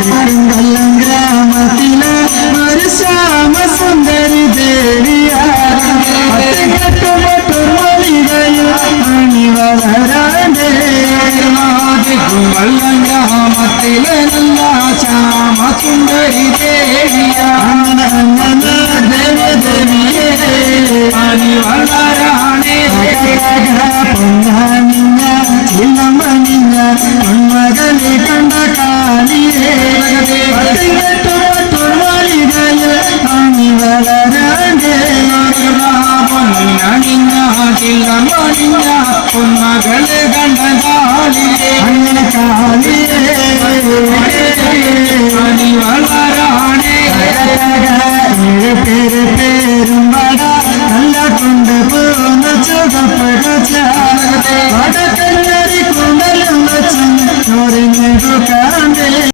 കൊല്ലം ഗ്രാമത്തിലെ ഒരു ശ്യാമ സുന്ദരി വള്ളം ഗ്രാമത്തിലെ നല്ല ശ്യാമ സുന്ദരി ദേവിയാണ് അനി വളരാണേ പൊന്നാനിഞ്ഞ കണ്ട மணியா உன் மகள் கண்டதாலியே காலியே மணி வளரானே பேரு பேரும் வடா நல்ல கொண்டு போன சுகப்பட்டு வடக்கல்லறி வச்சு ஒரு